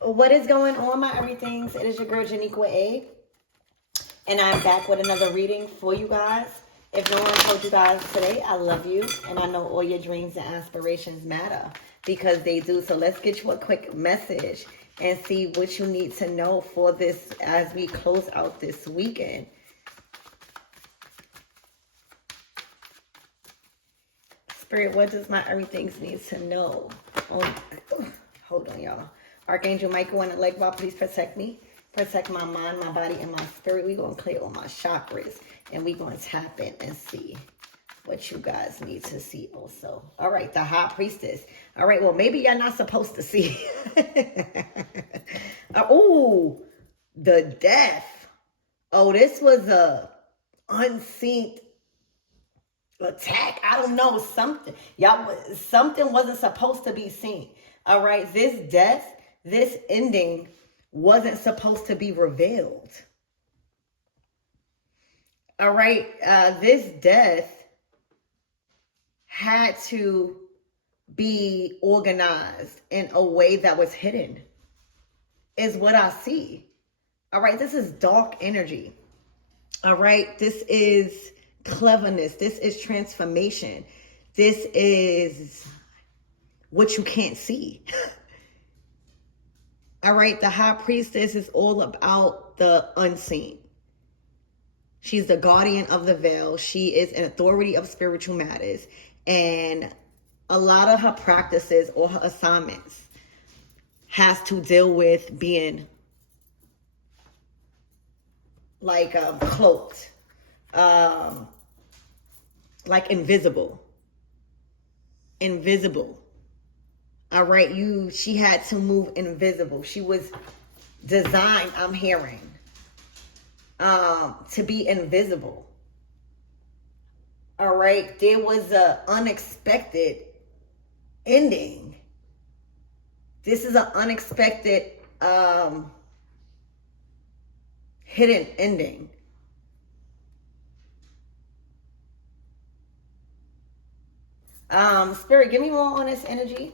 What is going on, my everythings? It is your girl Janiqua A, and I'm back with another reading for you guys. If no one told you guys today, I love you, and I know all your dreams and aspirations matter because they do. So let's get you a quick message and see what you need to know for this as we close out this weekend. Spirit, what does my everything's need to know? Hold on, y'all. Archangel Michael and the leg ball, please protect me. Protect my mind, my body, and my spirit. We're going to clear all my chakras. And we're going to tap in and see what you guys need to see also. All right, the High Priestess. All right, well, maybe you're not supposed to see. Oh, the Death. Oh, this was a unseen attack. I don't know, something. Y'all, something wasn't supposed to be seen. All right, this death, this ending wasn't supposed to be revealed. All right, this death had to be organized in a way that was hidden, is what I see. All right, this is dark energy. All right, this is cleverness. This is transformation. This is what you can't see. All right, the High Priestess is all about the unseen. She's the guardian of the veil. She is an authority of spiritual matters. And a lot of her practices or her assignments has to deal with being like cloaked, like invisible. All right, she had to move invisible. She was designed, I'm hearing, to be invisible. All right, there was a unexpected ending. This is an unexpected hidden ending. Spirit, give me more on this energy.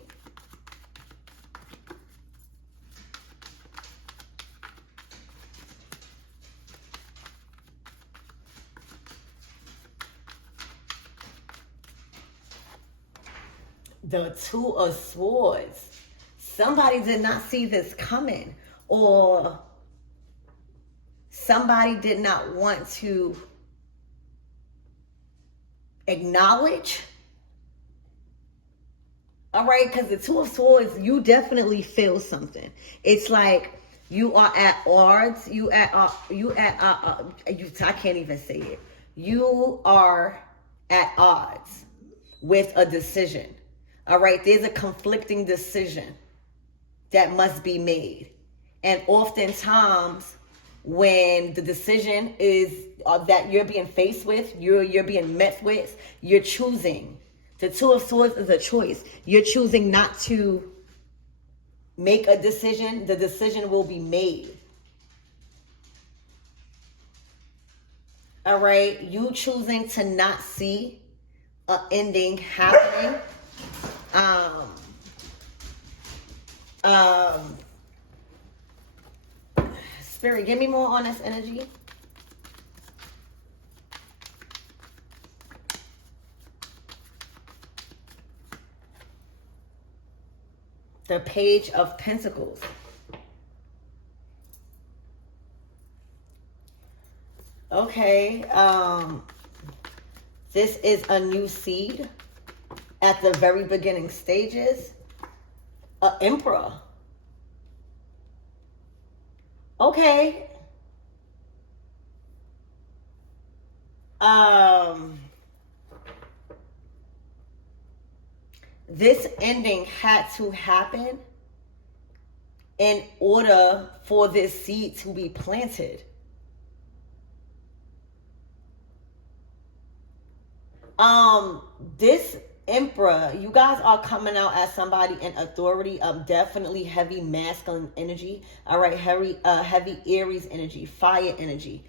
The Two of Swords. Somebody did not see this coming, or somebody did not want to acknowledge. All right, because the Two of Swords, you definitely feel something. It's like you are at odds. I can't even say it. You are at odds with a decision. All right, there's a conflicting decision that must be made. And oftentimes when the decision is that you're being faced with, you're being met with, you're choosing. The Two of Swords is a choice. You're choosing not to make a decision. The decision will be made. All right, you choosing to not see an ending happening. Spirit, give me more on this energy. The Page of Pentacles. Okay, this is a new seed at the very beginning stages. An Emperor. Okay. This ending had to happen in order for this seed to be planted. This Emperor, you guys are coming out as somebody in authority, definitely heavy masculine energy. All right, heavy Aries energy, fire energy.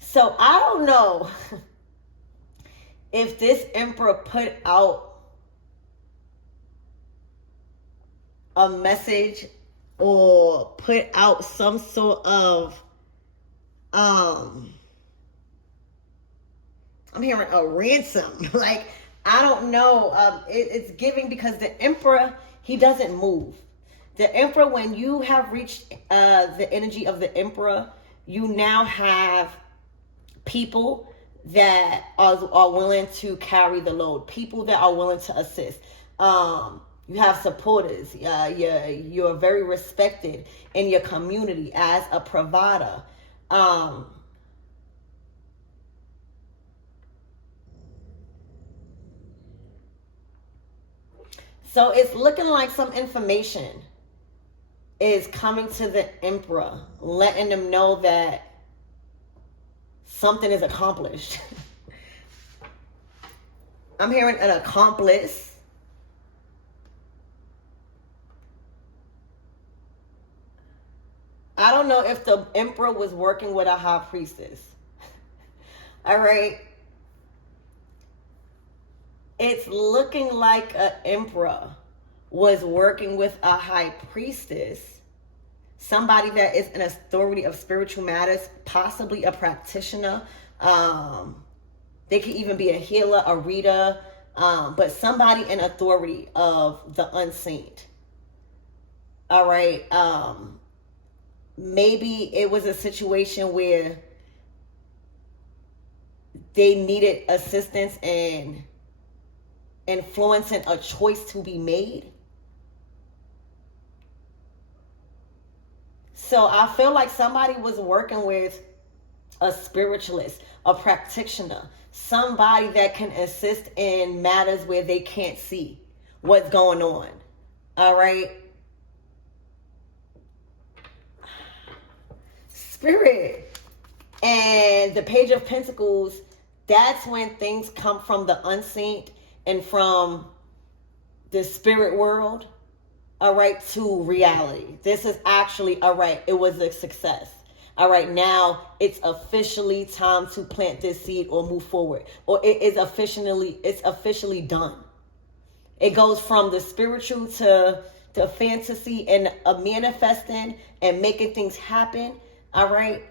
So I don't know if this emperor put out a message or put out some sort of I'm hearing a ransom. Like, I don't know. It's giving, because the emperor, he doesn't move. The emperor, when you have reached the energy of the emperor, you now have people that are willing to carry the load, people that are willing to assist. You have supporters. You're very respected in your community as a provider. So it's looking like some information is coming to the emperor, letting them know that something is accomplished. I'm hearing an accomplice. I don't know if the emperor was working with a high priestess. All right. It's looking like an emperor was working with a high priestess, somebody that is an authority of spiritual matters, possibly a practitioner. They could even be a healer, a reader, but somebody in authority of the unseen. All right. Maybe it was a situation where they needed assistance in influencing a choice to be made. So I feel like somebody was working with a spiritualist, a practitioner, somebody that can assist in matters where they can't see what's going on. All right. Spirit. And the Page of Pentacles, that's when things come from the unseen and from the spirit world, all right, to reality. This is actually, all right, it was a success. All right, now it's officially time to plant this seed or move forward. Or it's officially done. It goes from the spiritual to fantasy and manifesting and making things happen. All right.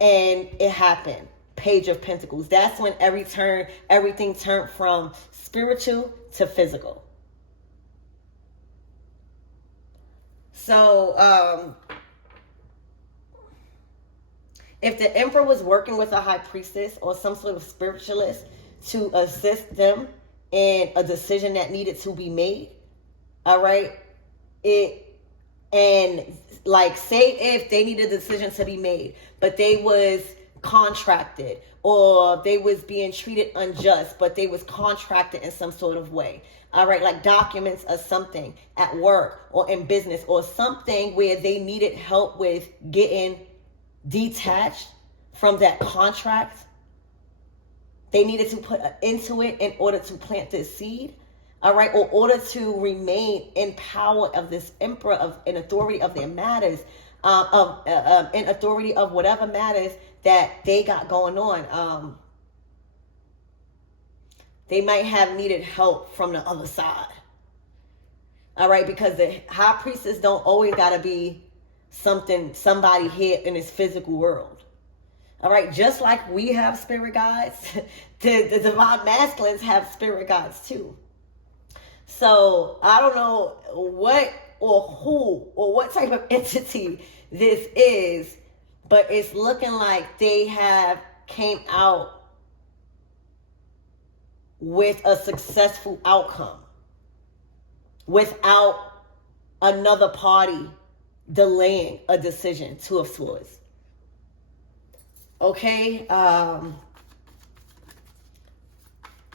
And it happened. Page of Pentacles. That's when everything turned from spiritual to physical. So, if the emperor was working with a high priestess or some sort of spiritualist to assist them in a decision that needed to be made, all right, like, say if they needed a decision to be made, but they was contracted or they was being treated unjust, but they was contracted in some sort of way. All right, like documents or something at work or in business or something where they needed help with getting detached from that contract. They needed to put into it in order to plant this seed. All right, or order to remain in power of this emperor, of in authority of their matters, in authority of whatever matters that they got going on. They might have needed help from the other side. All right, because the high priestess don't always gotta be somebody here in this physical world. All right, just like we have spirit guides, the divine masculines have spirit guides too. So I don't know what or who or what type of entity this is, but it's looking like they have came out with a successful outcome without another party delaying a decision, Two of Swords. Okay,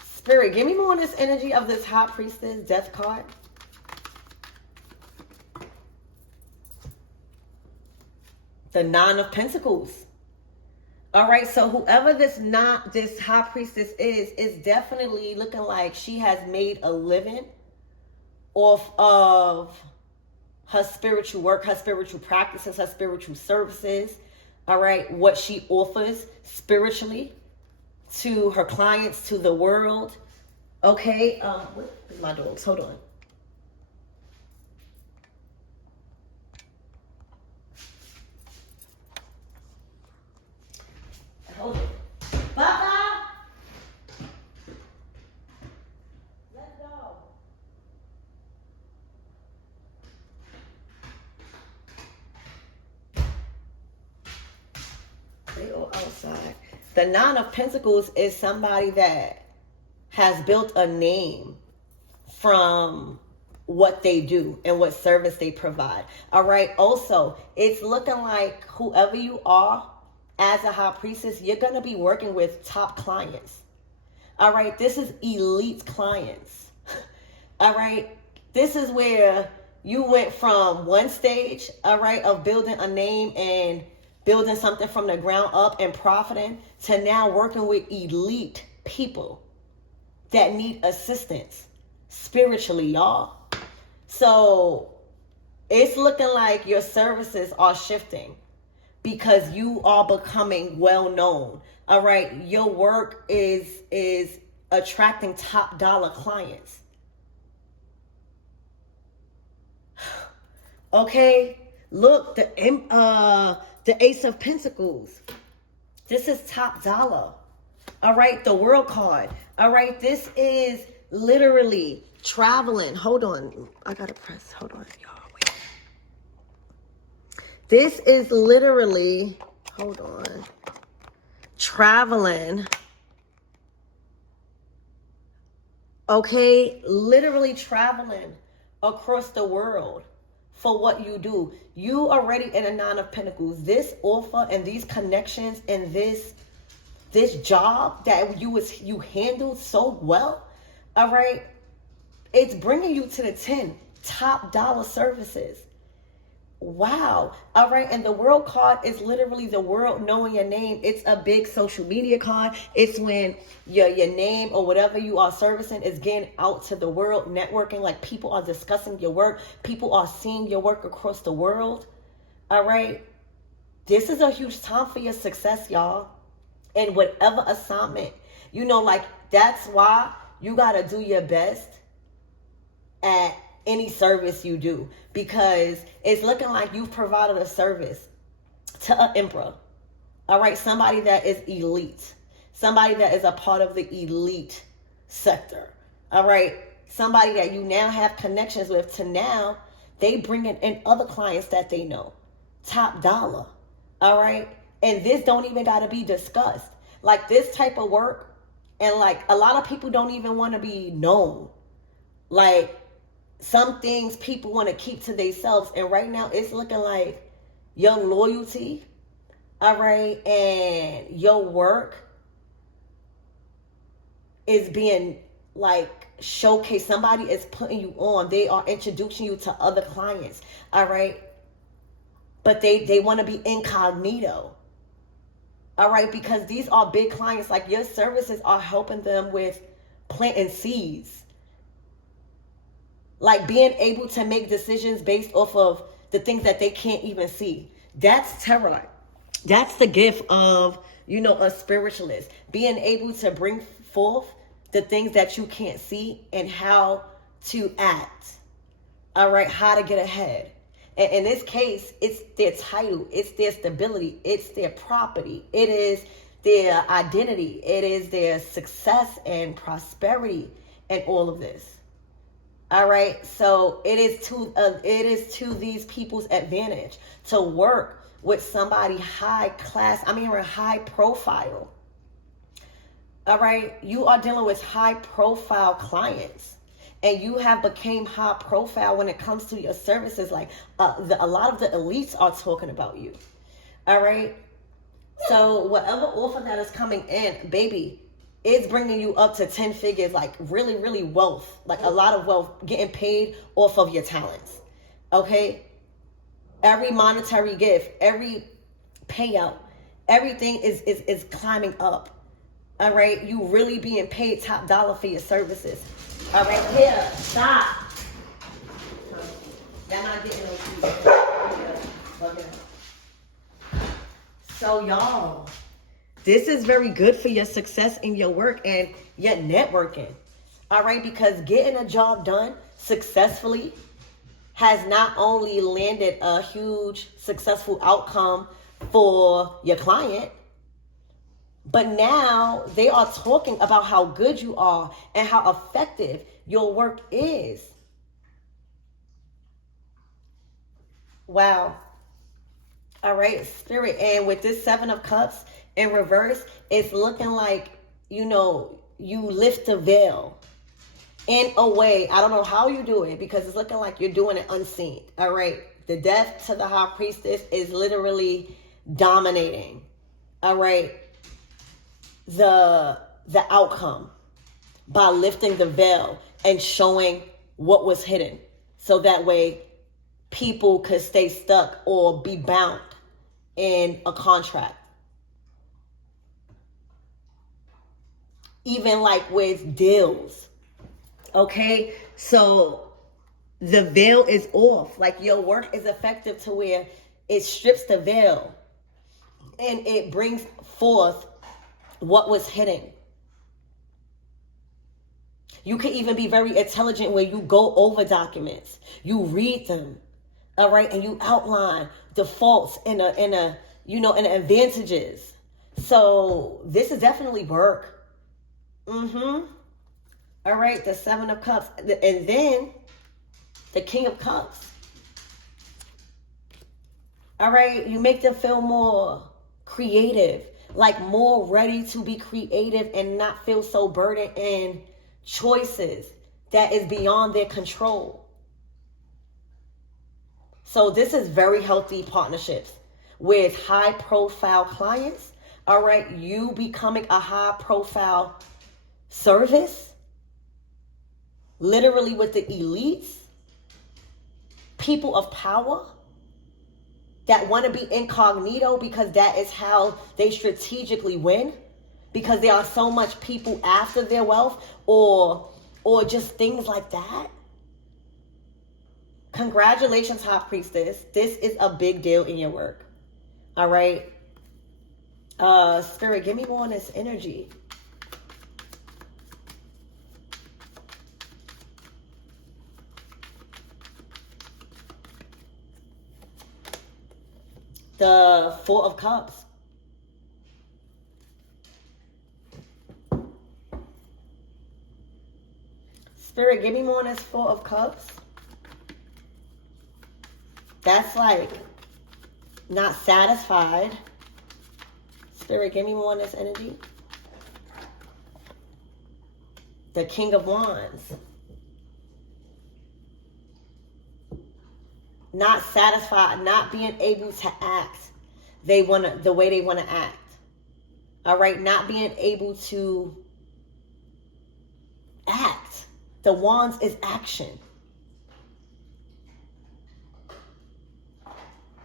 Spirit, give me more on this energy of this high priestess death card. The Nine of Pentacles. All right, so whoever this high priestess is definitely looking like she has made a living off of her spiritual work, her spiritual practices, her spiritual services. All right, what she offers spiritually to her clients, to the world. Okay, where's my dogs? Hold on. Hold on. Baba! Let's go. They all outside. The Nine of Pentacles is somebody that has built a name from what they do and what service they provide. All right. Also, it's looking like whoever you are as a high priestess, you're going to be working with top clients. All right. This is elite clients. All right. This is where you went from one stage, all right, of building a name and building something from the ground up and profiting, to now working with elite people that need assistance spiritually, y'all. So it's looking like your services are shifting because you are becoming well known. All right. Your work is attracting top dollar clients. Okay. Look, the Ace of Pentacles. This is top dollar. All right. The World card. All right. This is literally traveling. Hold on. I got to press. Hold on, y'all. Wait. This is literally, hold on, traveling. Okay. Literally traveling across the world for what you do. You already in a Nine of Pentacles. This offer and these connections and this job that you handled so well, all right, it's bringing you to the 10 top dollar services. Wow. All right. And the World card is literally the world knowing your name. It's a big social media card. It's when your name or whatever you are servicing is getting out to the world, networking, like people are discussing your work. People are seeing your work across the world. All right. This is a huge time for your success, y'all. And whatever assignment, like that's why you got to do your best at any service you do, because it's looking like you've provided a service to an emperor. All right. Somebody that is elite, somebody that is a part of the elite sector. All right. Somebody that you now have connections with, to now they bring in other clients that they know, top dollar. All right. And this don't even got to be discussed. Like this type of work, and like a lot of people don't even want to be known. Like some things people want to keep to themselves. And right now it's looking like your loyalty, all right, and your work is being like showcased. Somebody is putting you on. They are introducing you to other clients, all right? But they want to be incognito. All right, because these are big clients. Like your services are helping them with planting seeds. Like being able to make decisions based off of the things that they can't even see. That's terror. That's the gift of, a spiritualist. Being able to bring forth the things that you can't see and how to act. All right, how to get ahead. And in this case, it's their title, it's their stability, it's their property, it is their identity, it is their success and prosperity and all of this. All right, so it is to these people's advantage to work with somebody high profile. All right, you are dealing with high profile clients. And you have became high profile when it comes to your services. Like a lot of the elites are talking about you. All right. So whatever offer that is coming in, baby, it's bringing you up to 10 figures, like really, really wealth, like a lot of wealth, getting paid off of your talents. Okay. Every monetary gift, every payout, everything is climbing up. All right. You really being paid top dollar for your services. All right, here, stop. Y'all not getting no food. So y'all, This is very good for your success in your work and your networking. All right, because getting a job done successfully has not only landed a huge successful outcome for your client, but now they are talking about how good you are and how effective your work is. Wow. All right, Spirit. And with this Seven of Cups in reverse, it's looking like, you lift the veil in a way. I don't know how you do it, because it's looking like you're doing it unseen. All right. The death to the High Priestess is literally dominating. All right. The outcome by lifting the veil and showing what was hidden, so that way people could stay stuck or be bound in a contract. Even like with deals. Okay, so the veil is off. Like your work is effective to where it strips the veil and it brings forth what was hidden. You can even be very intelligent where you go over documents, you read them, all right, and you outline the faults and the advantages. So this is definitely work. All right, the Seven of Cups, and then the King of Cups. All right, you make them feel more creative, like more ready to be creative and not feel so burdened in choices that is beyond their control. So this is very healthy partnerships with high profile clients. All right, you becoming a high profile service, literally with the elites, people of power that want to be incognito, because that is how they strategically win, because there are so much people after their wealth or just things like that. Congratulations, High Priestess. This is a big deal in your work. All right. Spirit, give me more on this energy. The Four of Cups. Spirit, give me more on this Four of Cups. That's like not satisfied. Spirit, give me more on this energy. The King of Wands. Not satisfied, not being able to act the way they want to act. All right, not being able to act. The Wands is action.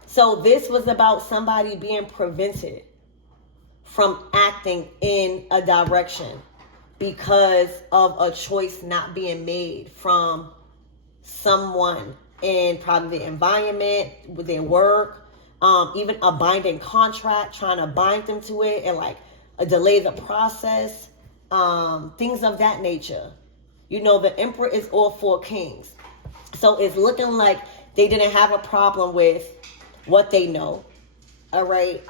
So this was about somebody being prevented from acting in a direction because of a choice not being made from someone in probably the environment, with their work, even a binding contract, trying to bind them to it and like delay the process, things of that nature. The Emperor is all four kings. So it's looking like they didn't have a problem with what they know. All right.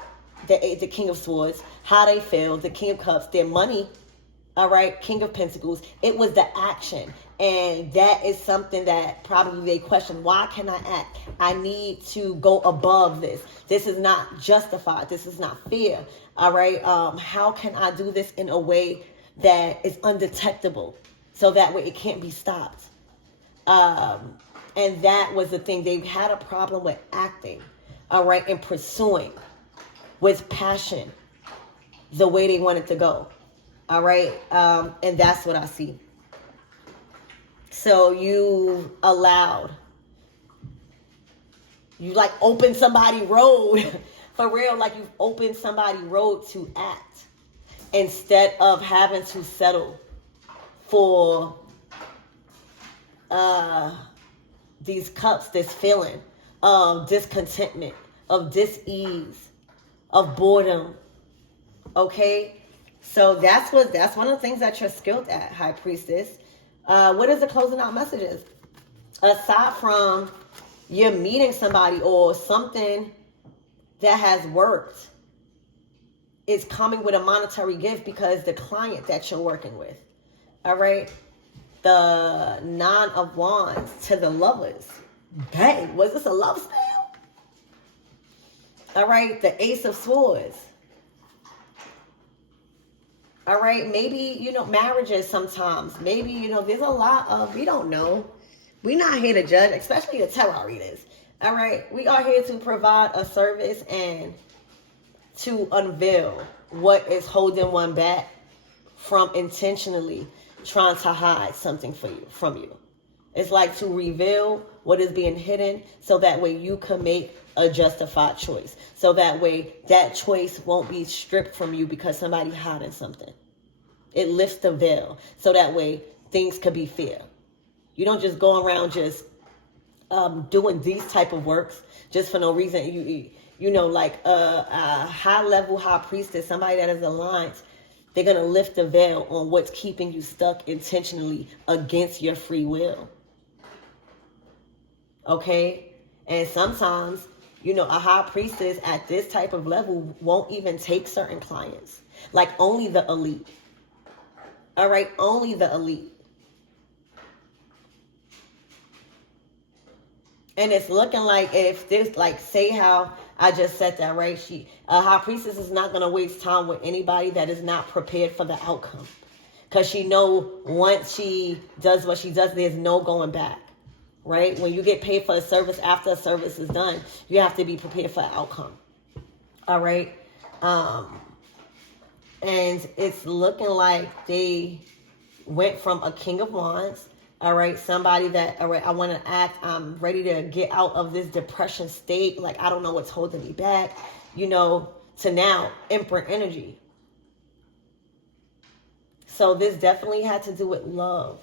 The King of Swords, how they feel, the King of Cups, their money. All right. King of Pentacles. It was the action. And that is something that probably they question. Why can I act? I need to go above this. This is not justified. This is not fair. All right. How can I do this in a way that is undetectable, so that way it can't be stopped? And that was the thing. They had a problem with acting, all right, and pursuing with passion the way they wanted to go, all right? And that's what I see. So you like opened somebody road, for real, like you've opened somebody road to act instead of having to settle for these cups, this feeling of discontentment, of dis-ease, of boredom, Okay, so that's one of the things that you're skilled at, High Priestess. What is the closing out messages? Aside from you're meeting somebody or something that has worked, is coming with a monetary gift because the client that you're working with. All right. The Nine of Wands to the Lovers. Dang, was this a love spell? All right. The Ace of Swords. All right. Maybe, marriages sometimes. Maybe, there's a lot of, we don't know. We're not here to judge, especially the tarot readers. All right. We are here to provide a service and to unveil what is holding one back from intentionally trying to hide something from you. It's like to reveal what is being hidden so that way you can make a justified choice. So that way that choice won't be stripped from you because somebody's hiding something. It lifts the veil so that way things could be fair. You don't just go around just doing these type of works just for no reason. Like a high-level high priestess, somebody that is aligned, they're going to lift the veil on what's keeping you stuck intentionally against your free will. Okay? And sometimes, a high priestess at this type of level won't even take certain clients. Like only the elite. All right? Only the elite. And it's looking like if this, like, say how I just said that, right? A high priestess is not going to waste time with anybody that is not prepared for the outcome. Because she know once she does what she does, there's no going back, right? When you get paid for a service after a service is done, you have to be prepared for the outcome. All right? And it's looking like they went from a King of Wands. All right, somebody that, all right, I want to act, I'm ready to get out of this depression state. Like, I don't know what's holding me back, to now, Emperor energy. So this definitely had to do with love.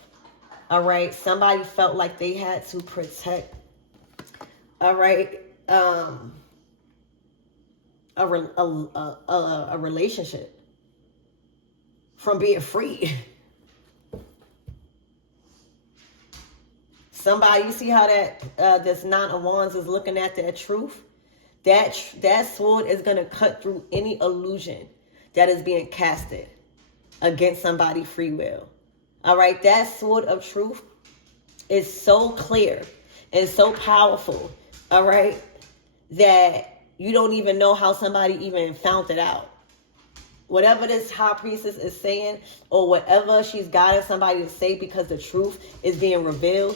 All right, somebody felt like they had to protect, all right, a relationship from being free. Somebody, you see how that this Nine of Wands is looking at that truth? That sword is going to cut through any illusion that is being casted against somebody's free will. All right, that sword of truth is so clear and so powerful, all right, that you don't even know how somebody even found it out. Whatever this high priestess is saying or whatever she's guiding somebody to say because the truth is being revealed,